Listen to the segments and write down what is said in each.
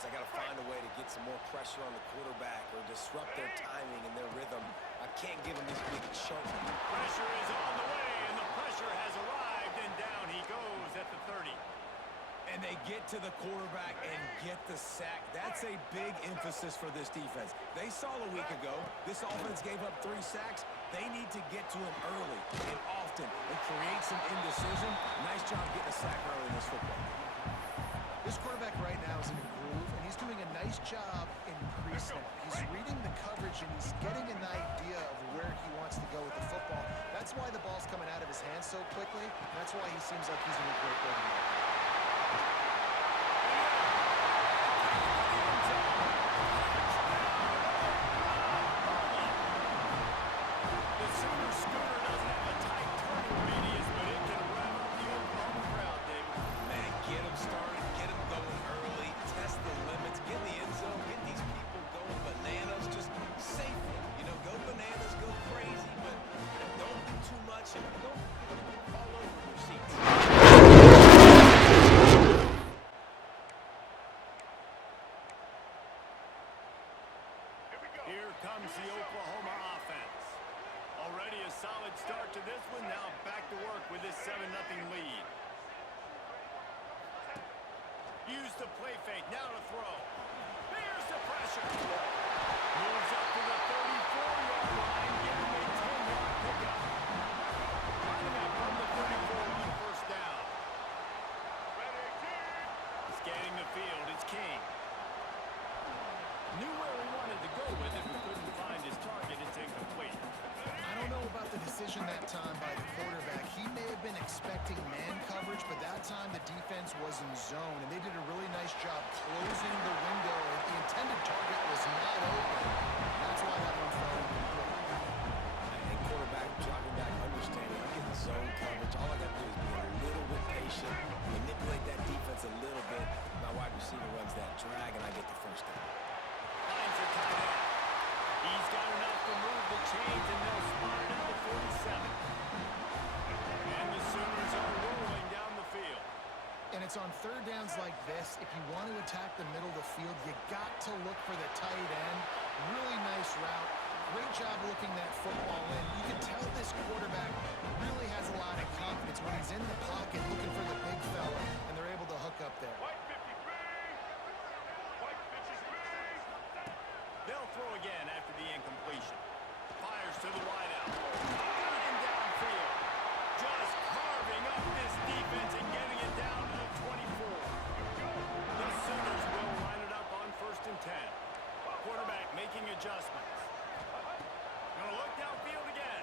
defense. I got to find a way to get some more pressure on the quarterback or disrupt their timing and their rhythm. I can't give them this big chunk. Pressure is on the way, and the pressure has arrived, and down he goes at the 30. And they get to the quarterback and get the sack. That's a big emphasis for this defense. They saw a week ago, this offense gave up 3 sacks. They need to get to him early and often and create some indecision. Nice job getting a sack early in this football game. This quarterback right now is in a groove, and he's doing a nice job in pre-snap. He's reading the coverage, and he's getting an idea of where he wants to go with the football. That's why the ball's coming out of his hands so quickly. That's why he seems like he's in a great way to go. Here comes the Oklahoma offense. Already a solid start to this one. Now back to work with this 7-0 lead. Use the play fake. Now to throw. Here's the pressure. Moves up to the 34-yard line. Giving a 10-yard pickup. Lining up from the 34 on first down. Scanning the field. It's King. Knew where he wanted to go with it, but couldn't find his target. It's incomplete. I don't know about the decision that time by the quarterback. He may have been expecting man coverage, but that time the defense was in zone, and they did a really nice job closing the window, and the intended target was not open. That's why that one fell incomplete. And quarterback dropping back, understanding I'm getting zone coverage. All I got to do is be a little bit patient, manipulate that defense a little bit. My wide receiver runs that drag, and I get the first down. Finds a tight end. He's got enough to move the chains, and they'll spot it at the 47. And the Sooners are rolling down the field. And it's on third downs like this. If you want to attack the middle of the field, you got to look for the tight end. Really nice route. Great job looking that football in. You can tell this quarterback really has a lot of confidence when he's in the pocket looking for the big fella, and they're able to hook up there. They'll throw again after the incompletion. Fires to the wideout. Getting downfield. Just carving up this defense and getting it down to the 24. The Sooners will line it up on 1st and 10. Quarterback making adjustments. Gonna look downfield again.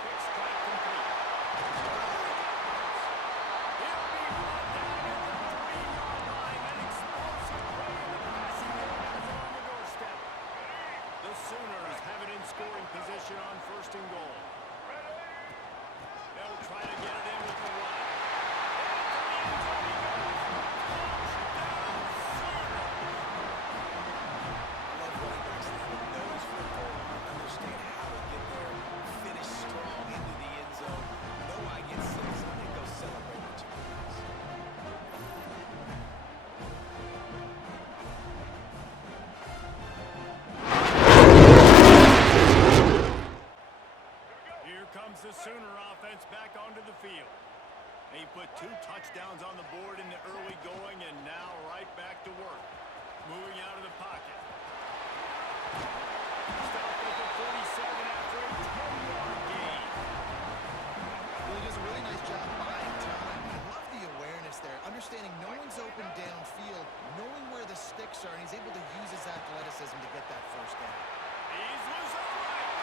Quick strike complete. He'll be brought down at the 3-yard line. An explosive play in the passing game has it on the doorstep. The Sooners have it in scoring position on 1st and goal. They'll try to get it in with the run. The Sooner offense back onto the field. They put 2 touchdowns on the board in the early going, and now right back to work. Moving out of the pocket. Stopped at the 47 after a 10-yard gain. Well, he does a really nice job buying time. I love the awareness there. Understanding no one's open downfield, knowing where the sticks are, and he's able to use his athleticism to get that first down. He's loose on the right.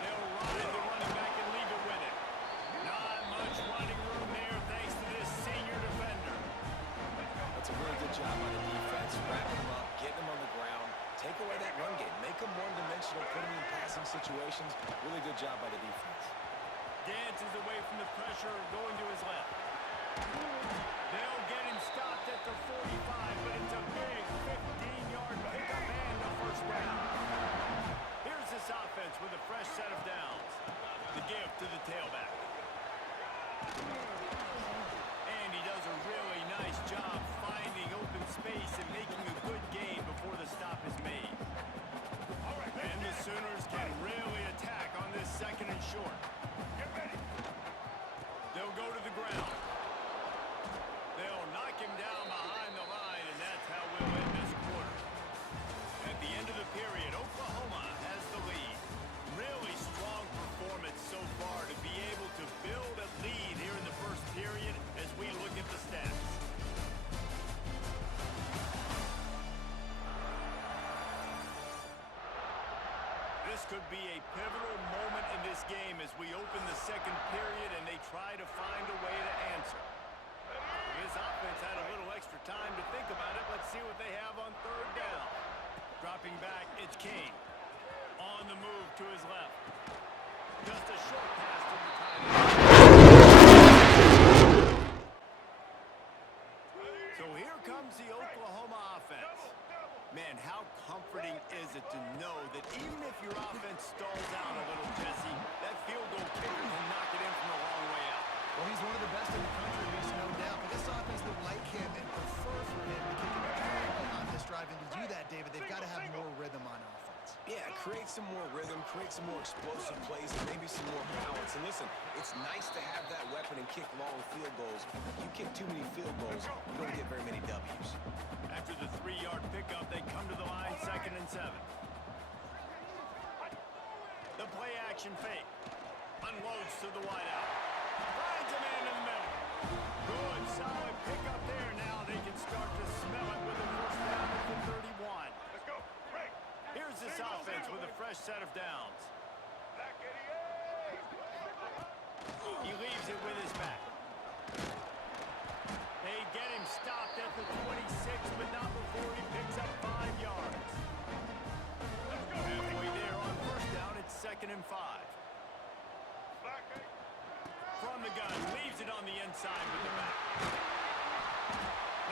They'll ride the running back in situations. Really good job by the defense. Dances away from the pressure, going to his left. They'll get him stopped at the 45, but it's a big 15-yard pickup and a first down. Here's this offense with a fresh set of downs. The give to the tailback. And he does a really nice job finding open space and making a good gain before the stop is made. And the Sooners can really attack on this second and short. Get ready. They'll go to the ground. They'll knock him down behind the line, and that's how we'll end this quarter. At the end of the period, Oklahoma has the lead. Really strong performance so far to be able to build a lead here in the first period as we look at the stats. This could be a pivotal moment in this game as we open the second period and they try to find a way to answer. This offense had a little extra time to think about it. Let's see what they have on third down. Dropping back, it's Kane. On the move to his left. Just a short pass to the tight end. So here comes the Oklahoma offense. Man, how comforting is it to know that even if your offense stalls out a little, Jesse, that field goal kicker can knock it in from a long way out. Well, he's one of the best in the country, Reese, no doubt. But this offense would like him and prefer for him to kick it on this drive. And to do that, David, they've got to have more rhythm on offense. Yeah, create some more rhythm, create some more explosive plays, and maybe some more balance. And listen, it's nice to have that weapon and kick long field goals. If you kick too many field goals, you don't get very many W's. After the 3-yard pickup, they come to the line, 2nd and 7. The play action fake. Unloads to the wideout. Finds a man in the middle. Good, solid pickup there. Now they can start to smell it with a first down at the 31. Let's go. Break. Here's this offense with a fresh set of downs. He leaves it with his back. They get him stopped at the 26, but not before he picks up 5 yards. Halfway there on first down, it's 2nd and 5. From the gun, leaves it on the inside with the back.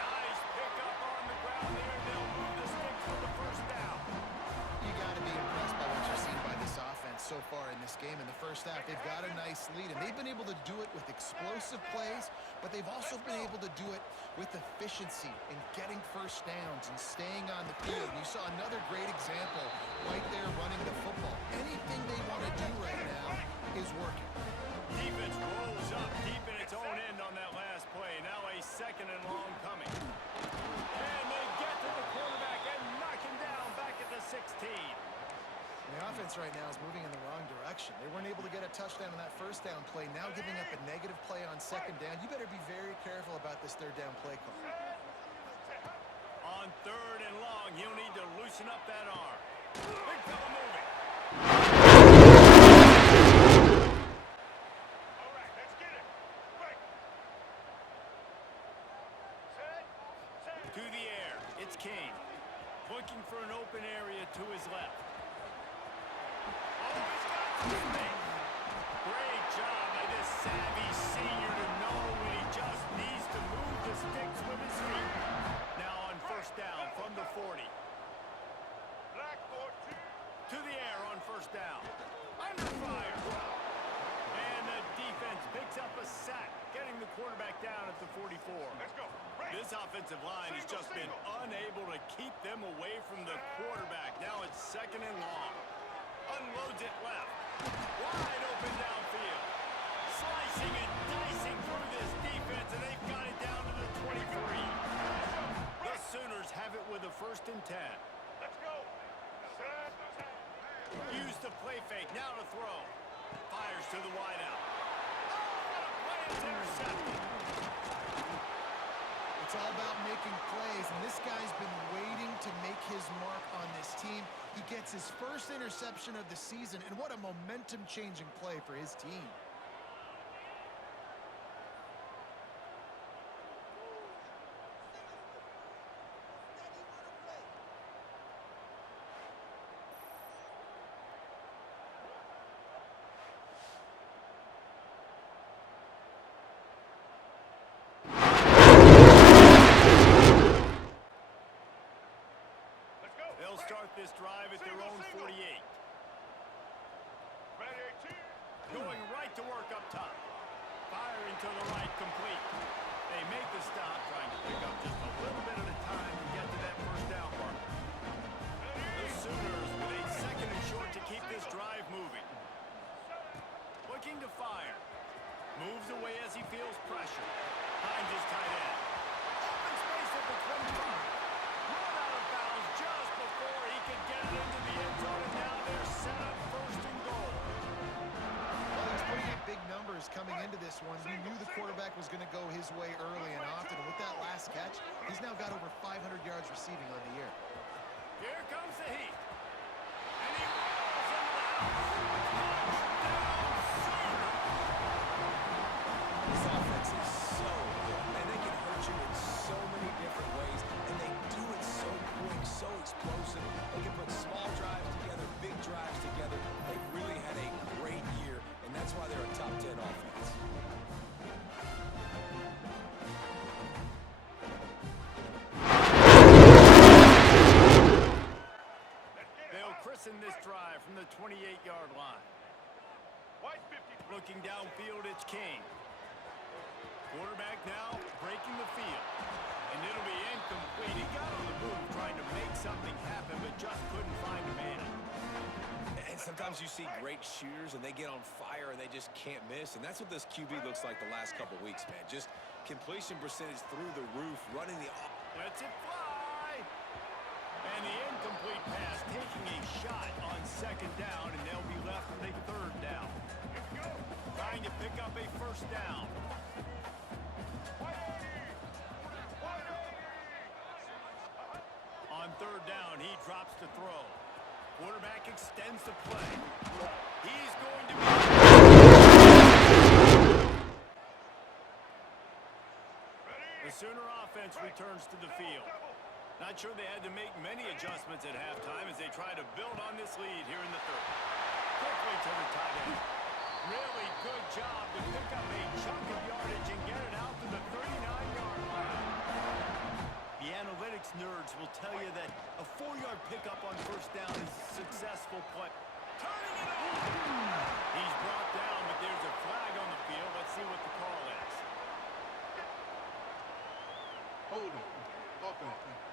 Nice pickup on the ground there. They'll move the sticks for the first down. You got to be impressed by what you've seen by this offense so far in this game. In the first half, they've got a nice lead, and they've been able to do it with explosive plays, but they've also been able to do it with efficiency and getting first downs and staying on the field. You saw another great example right there running the football. Anything they want to do right now is working. Defense rolls up deep in its own end on that last play. Now a 2nd and long coming. And they get to the quarterback and knock him down back at the 16. The offense right now is moving in the wrong direction. They weren't able to get a touchdown on that first down play. Now giving up a negative play on 2nd down. You better be very careful about this 3rd down play call. On 3rd and long, he'll need to loosen up that arm. Big fella moving. All right, let's get it. Right. To the air, it's Kane. Looking for an open area to his left. Oh, he's got some space. Great job by this savvy senior to know when he just needs to move the sticks with his feet. Now on first down from the 40. To the air on first down. Under fire. And the defense picks up a sack, getting the quarterback down at the 44. Let's go. This offensive line has just been unable to keep them away from the quarterback. Now it's 2nd and long. Unloads it left. Wide open downfield. Slicing and dicing through this defense, and they've got it down to the 23. The Sooners have it with a 1st and 10. Let's go. Use the play fake. Now to throw. Fires to the wideout. Oh, what a play. It's intercepted. It's all about making plays, and this guy's been waiting to make his mark on this team. He gets his first interception of the season, and what a momentum-changing play for his team. was going to go his way early and often. And with that last catch, he's now got over 500 yards receiving on the year. Here comes the heat. And he rolls into the house. Touchdown, Sooner! This offense is so good, and they can hurt you in so many different ways, and they do it so quick, so explosive. They can put small drives together, big drives together. They've really had a great year, and that's why they're a top 10 offense. They'll christen this drive from the 28-yard line. Looking downfield, it's King. Quarterback now breaking the field. And it'll be incomplete. He got on the move trying to make something happen, but just couldn't find a man. And sometimes you see great shooters, and they get on fire, and they just can't miss. And that's what this QB looks like the last couple weeks, man. Just completion percentage through the roof, running the... Lets it fly. And the incomplete pass taking a shot on second down, and they'll be left with a third down. Trying to pick up a first down. On third down, he drops to throw. Quarterback extends the play. He's going to be... The Sooner offense returns to the field. Not sure they had to make many adjustments at halftime as they try to build on this lead here in the third. Quickly to the tight end. Really good job to pick up a chunk of yardage and get it out to the 39-yard line. The analytics nerds will tell you that a 4-yard pickup on first down is a successful play. Turning it over! He's brought down, but there's a flag on the field. Let's see what the call is. Hold him. Offense.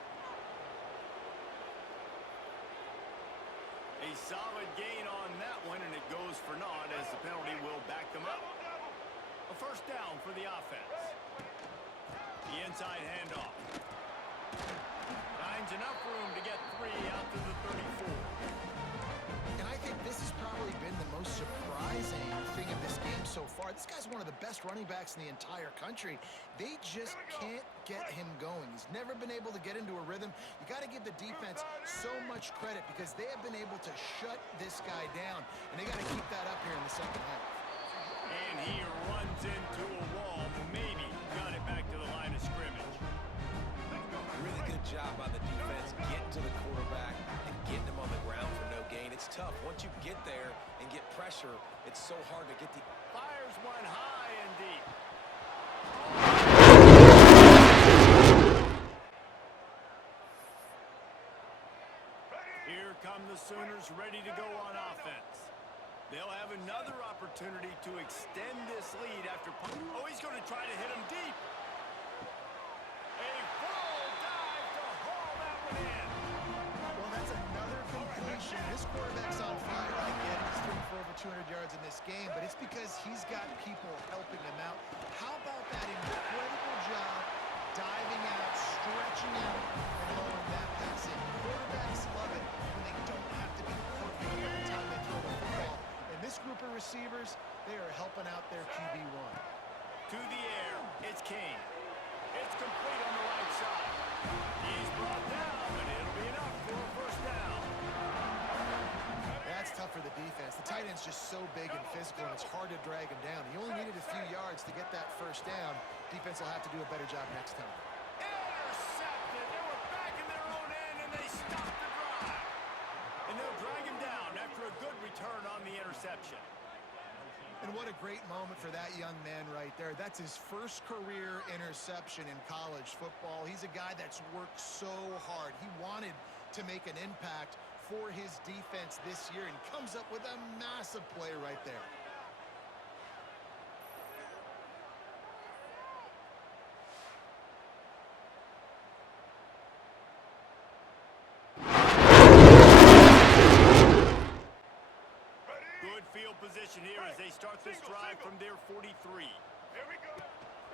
A solid gain on that one, and it goes for naught as the penalty will back them up. A first down for the offense. The inside handoff. Finds enough room to get 3 out to the 34. And I think this has probably been the most surprising thing of this game so far. This guy's one of the best running backs in the entire country. They just can't get him going. He's never been able to get into a rhythm. You got to give the defense so much credit because they have been able to shut this guy down, and they got to keep that up here in the second half. And he runs into a wall. Maybe got it back to the line of scrimmage. Really good job by the defense getting to the quarterback and getting him on the ground for no gain. It's tough. Once you get there and get pressure, it's so hard to get the... Fires one high and deep. Here come the Sooners ready to go on offense. They'll have another opportunity to extend this lead after... Oh, he's going to try to hit him deep. A full dive to haul that one in. Well, that's another completion. This quarterback's on fire. I get it. He's throwing for over 200 yards in this game, but it's because he's got people helping him out. How about that incredible job diving out, stretching out, and lowering that pass in? Quarterbacks love it when they don't have to be perfect every time they throw the football. And this group of receivers, they are helping out their QB1. To the air, it's King. It's complete on the right side. He's brought down, but it'll be enough for a first down. That's tough for the defense. The tight end's just so big and physical, and it's hard to drag him down. He only needed a few yards to get that first down. Defense will have to do a better job next time. Intercepted. They were back in their own end, and they stopped the drive. And they'll drag him down after a good return on the interception. And what a great moment for that young man right there. That's his first career interception in college football. He's a guy that's worked so hard. He wanted to make an impact for his defense this year and comes up with a massive play right there. Good field position here as they start this drive from their 43. Here we go.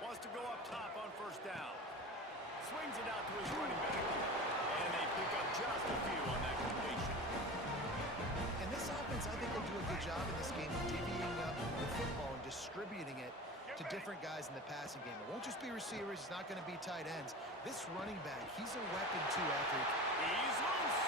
Wants to go up top on first down. Swings it out to his running back. And they pick up just a few on that completion. And this offense, I think, will do a good job in this game divvying up the football and distributing it. to different guys in the passing game. It won't just be receivers. It's not going to be tight ends. This running back, he's a weapon too, Patrick. He's loose.